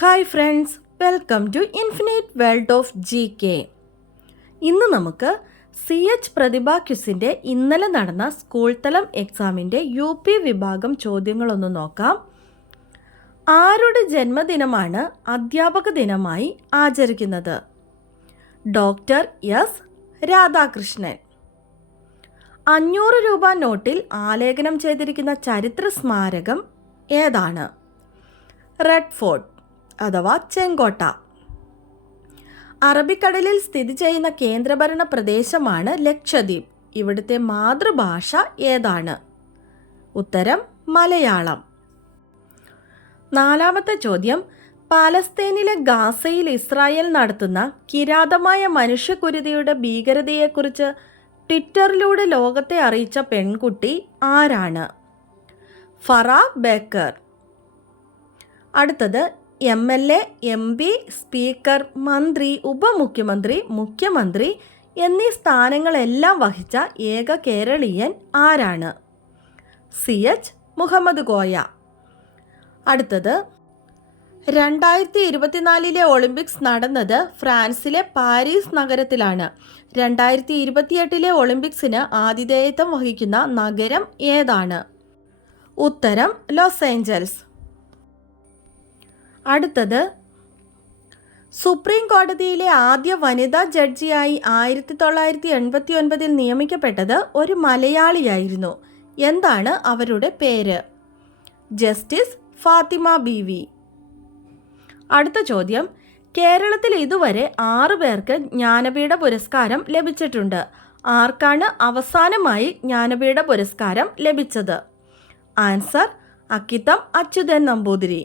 Hi friends, welcome to infinite world of GK. ഇന്ന് നമുക്ക് CH പ്രതിഭ ക്വിസിൻ്റെ ഇന്നലെ നടന്ന സ്കൂൾ തലം എക്സാമിൻ്റെ UP വിഭാഗം ചോദ്യങ്ങളൊന്ന് നോക്കാം. ആരുടെ ജന്മദിനമാണ് അധ്യാപക ദിനമായി ആചരിക്കുന്നത്? Doctor S Radhakrishnan. 500 രൂപ നോട്ടിൽ ആലേഖനം ചെയ്തിരിക്കുന്ന ചരിത്ര സ്മാരകം ഏതാണ്? റെഡ് ഫോർട്ട് അഥവാ ചെങ്കോട്ട. അറബിക്കടലിൽ സ്ഥിതി ചെയ്യുന്ന കേന്ദ്രഭരണ പ്രദേശമാണ് ലക്ഷദ്വീപ്. ഇവിടുത്തെ മാതൃഭാഷ ഏതാണ്? ഉത്തരം മലയാളം. 4ാമത്തെ ചോദ്യം, പാലസ്തീനിലെ ഗാസയിൽ ഇസ്രായേൽ നടത്തുന്ന കിരാതമായ മനുഷ്യക്കുരുതിയുടെ ഭീകരതയെക്കുറിച്ച് ട്വിറ്ററിലൂടെ ലോകത്തെ അറിയിച്ച പെൺകുട്ടി ആരാണ്? ഫറ ബേക്കർ. അടുത്തത്, MLA, MP, സ്പീക്കർ, മന്ത്രി, ഉപമുഖ്യമന്ത്രി, മുഖ്യമന്ത്രി എന്നീ സ്ഥാനങ്ങളെല്ലാം വഹിച്ച ഏക കേരളീയൻ ആരാണ്? CH മുഹമ്മദ് കോയ. അടുത്തത്, 2024 ഒളിമ്പിക്സ് നടന്നത് ഫ്രാൻസിലെ പാരീസ് നഗരത്തിലാണ്. 2028 ഒളിമ്പിക്സിന് ആതിഥേയത്വം വഹിക്കുന്ന നഗരം ഏതാണ്? ഉത്തരം ലോസ് ഏഞ്ചൽസ്. അടുത്തത്, സുപ്രീം കോടതിയിലെ ആദ്യ വനിതാ ജഡ്ജിയായി 1989 നിയമിക്കപ്പെട്ടത് ഒരു മലയാളിയായിരുന്നു. എന്താണ് അവരുടെ പേര്? ജസ്റ്റിസ് ഫാത്തിമ ബീവി. അടുത്ത ചോദ്യം, കേരളത്തിൽ ഇതുവരെ 6 പേർക്ക് ജ്ഞാനപീഠ പുരസ്കാരം ലഭിച്ചിട്ടുണ്ട്. ആർക്കാണ് അവസാനമായി ജ്ഞാനപീഠ പുരസ്കാരം ലഭിച്ചത്? ആൻസർ അക്കിത്തം അച്യുതൻ നമ്പൂതിരി.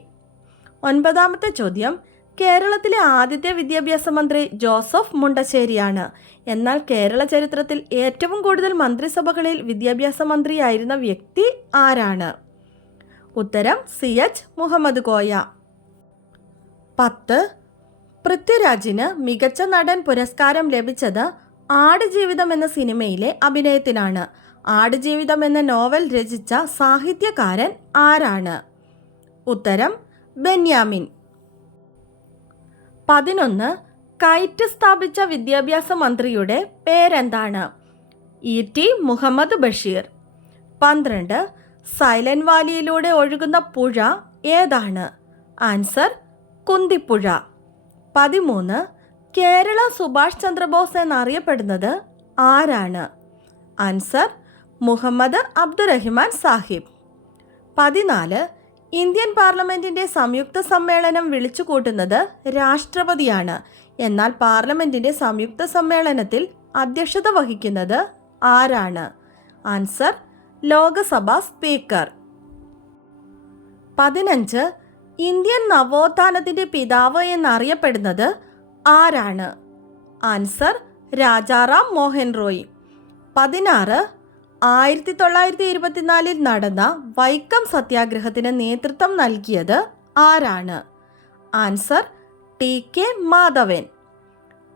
9ാമത്തെ ചോദ്യം, കേരളത്തിലെ ആദ്യത്തെ വിദ്യാഭ്യാസ മന്ത്രി ജോസഫ് മുണ്ടശ്ശേരിയാണ്. എന്നാൽ കേരള ചരിത്രത്തിൽ ഏറ്റവും കൂടുതൽ മന്ത്രിസഭകളിൽ വിദ്യാഭ്യാസ മന്ത്രിയായിരുന്ന വ്യക്തി ആരാണ്? ഉത്തരം CH മുഹമ്മദ് കോയ. 10, പൃഥ്വിരാജിന് മികച്ച നടൻ പുരസ്കാരം ലഭിച്ചത് ആടുജീവിതം എന്ന സിനിമയിലെ അഭിനയത്തിനാണ്. ആടുജീവിതം എന്ന നോവൽ രചിച്ച സാഹിത്യകാരൻ ആരാണ്? ഉത്തരം ബെന്യാമിൻ. 11, കൈറ്റ് സ്ഥാപിച്ച വിദ്യാഭ്യാസ മന്ത്രിയുടെ പേരെന്താണ്? ET മുഹമ്മദ് ബഷീർ. 12, സൈലന്റ് വാലിയിലൂടെ ഒഴുകുന്ന പുഴ ഏതാണ്? ആൻസർ കുന്തിപ്പുഴ. 13, കേരള സുഭാഷ് ചന്ദ്രബോസ് എന്നറിയപ്പെടുന്നത് ആരാണ്? ആൻസർ മുഹമ്മദ് അബ്ദുറഹിമാൻ സാഹിബ്. 14, ഇന്ത്യൻ പാർലമെന്റിന്റെ സംയുക്ത സമ്മേളനം വിളിച്ചു കൂട്ടുന്നത് രാഷ്ട്രപതിയാണ്. എന്നാൽ പാർലമെന്റിന്റെ സംയുക്ത സമ്മേളനത്തിൽ അധ്യക്ഷത വഹിക്കുന്നത് ആരാണ്? ആൻസർ ലോകസഭാ സ്പീക്കർ. 15, ഇന്ത്യൻ നവോത്ഥാനത്തിന്റെ പിതാവ് എന്നറിയപ്പെടുന്നത് ആരാണ്? ആൻസർ രാജാറാം മോഹൻ റോയ്. 16, 1924 നടന്ന വൈക്കം സത്യാഗ്രഹത്തിന് നേതൃത്വം നൽകിയത് ആരാണ്? Answer TK Madhavan.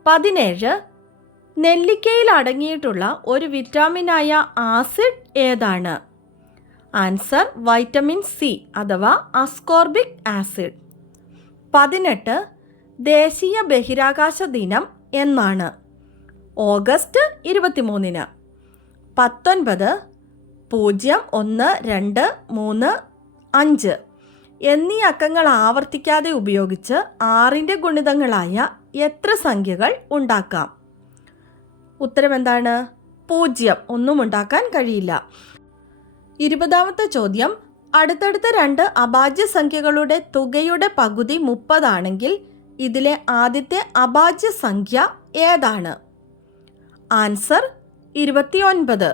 17, നെല്ലിക്കയിൽ അടങ്ങിയിട്ടുള്ള ഒരു വിറ്റാമിനായ ആസിഡ് ഏതാണ്? ആൻസർ വൈറ്റമിൻ C അഥവാ അസ്കോർബിക് ആസിഡ്. 18, ദേശീയ ബഹിരാകാശ ദിനം എന്നാണ്? ഓഗസ്റ്റ് 23. 19, 0, 1, 2, 3, 5 എന്നീ അക്കങ്ങൾ ആവർത്തിക്കാതെ ഉപയോഗിച്ച് 6ന്റെ ഗുണിതങ്ങളായ എത്ര സംഖ്യകൾ ഉണ്ടാക്കാം? ഉത്തരം എന്താണ്? 0. ഒന്നും ഉണ്ടാക്കാൻ കഴിയില്ല. 20ാമത്തെ ചോദ്യം, അടുത്തടുത്ത 2 അഭാജ്യ സംഖ്യകളുടെ തുകയുടെ പകുതി 30 ആണെങ്കിൽ ഇതിലെ ആദ്യത്തെ അഭാജ്യ സംഖ്യ ഏതാണ്? ആൻസർ 29.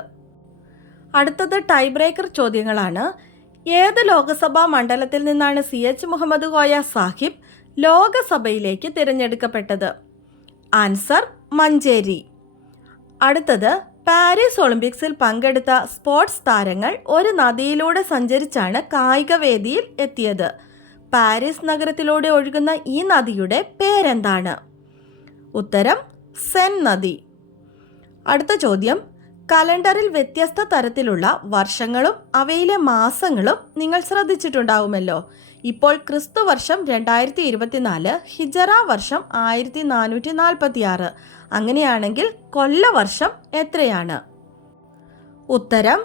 അടുത്തത് ടൈ ബ്രേക്കർ ചോദ്യങ്ങളാണ്. ഏത് ലോകസഭാ മണ്ഡലത്തിൽ നിന്നാണ് CH മുഹമ്മദ് കോയ സാഹിബ് ലോകസഭയിലേക്ക് തിരഞ്ഞെടുക്കപ്പെട്ടത്? ആൻസർ മഞ്ചേരി. അടുത്തത്, പാരീസ് ഒളിമ്പിക്സിൽ പങ്കെടുത്ത സ്പോർട്സ് താരങ്ങൾ ഒരു നദിയിലൂടെ സഞ്ചരിച്ചാണ് കായികവേദിയിൽ എത്തിയത്. പാരീസ് നഗരത്തിലൂടെ ഒഴുകുന്ന ഈ നദിയുടെ പേരെന്താണ്? ഉത്തരം സെൻ നദി. അടുത്ത ചോദ്യം, കലണ്ടറിൽ വ്യത്യസ്ത തരത്തിലുള്ള വർഷങ്ങളും അവയിലെ മാസങ്ങളും നിങ്ങൾ ശ്രദ്ധിച്ചിട്ടുണ്ടാവുമല്ലോ. ഇപ്പോൾ ക്രിസ്തു വർഷം 2024, ഹിജറ വർഷം 1446. അങ്ങനെയാണെങ്കിൽ കൊല്ലവർഷം എത്രയാണ്? ഉത്തരം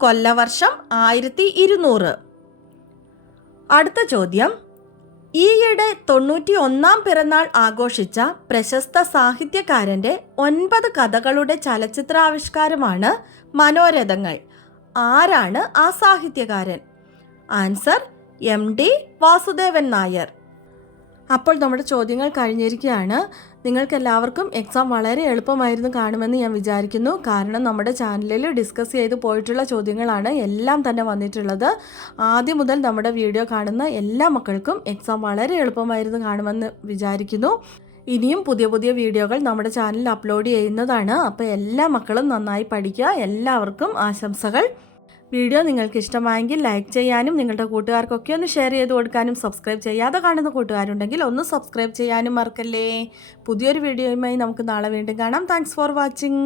കൊല്ലവർഷം 1200. അടുത്ത ചോദ്യം, ഈയിടെ 91-ാം പിറന്നാൾ ആഘോഷിച്ച പ്രശസ്ത സാഹിത്യകാരൻ്റെ 9 കഥകളുടെ ചലച്ചിത്രാവിഷ്കാരമാണ് മനോരഥങ്ങൾ. ആരാണ് ആ സാഹിത്യകാരൻ? Answer MD Vasudevan Nair. അപ്പോൾ നമ്മുടെ ചോദ്യങ്ങൾ കഴിഞ്ഞിരിക്കുകയാണ്. നിങ്ങൾക്കെല്ലാവർക്കും എക്സാം വളരെ എളുപ്പമായിരുന്നു കാണുമെന്ന് ഞാൻ വിചാരിക്കുന്നു. കാരണം നമ്മുടെ ചാനലിൽ ഡിസ്കസ് ചെയ്ത് പോയിട്ടുള്ള ചോദ്യങ്ങളാണ് എല്ലാം തന്നെ വന്നിട്ടുള്ളത്. ആദ്യം മുതൽ നമ്മുടെ വീഡിയോ കാണുന്ന എല്ലാ മക്കൾക്കും എക്സാം വളരെ എളുപ്പമായിരുന്നു കാണുമെന്ന് വിചാരിക്കുന്നു. ഇനിയും പുതിയ പുതിയ വീഡിയോകൾ നമ്മുടെ ചാനലിൽ അപ്ലോഡ് ചെയ്യുന്നതാണ്. അപ്പോൾ എല്ലാ മക്കളും നന്നായി പഠിക്കുക. എല്ലാവർക്കും ആശംസകൾ. വീഡിയോ നിങ്ങൾക്ക് ഇഷ്ടമായെങ്കിൽ ലൈക്ക് ചെയ്യാനും നിങ്ങളുടെ കൂട്ടുകാർക്കൊക്കെ ഒന്ന് ഷെയർ ചെയ്ത് കൊടുക്കാനും സബ്സ്ക്രൈബ് ചെയ്യാതെ കാണുന്ന കൂട്ടുകാരുണ്ടെങ്കിൽ ഒന്ന് സബ്സ്ക്രൈബ് ചെയ്യാനും മറക്കല്ലേ. പുതിയൊരു വീഡിയോയുമായി നമുക്ക് നാളെ വീണ്ടും കാണാം. Thanks for watching.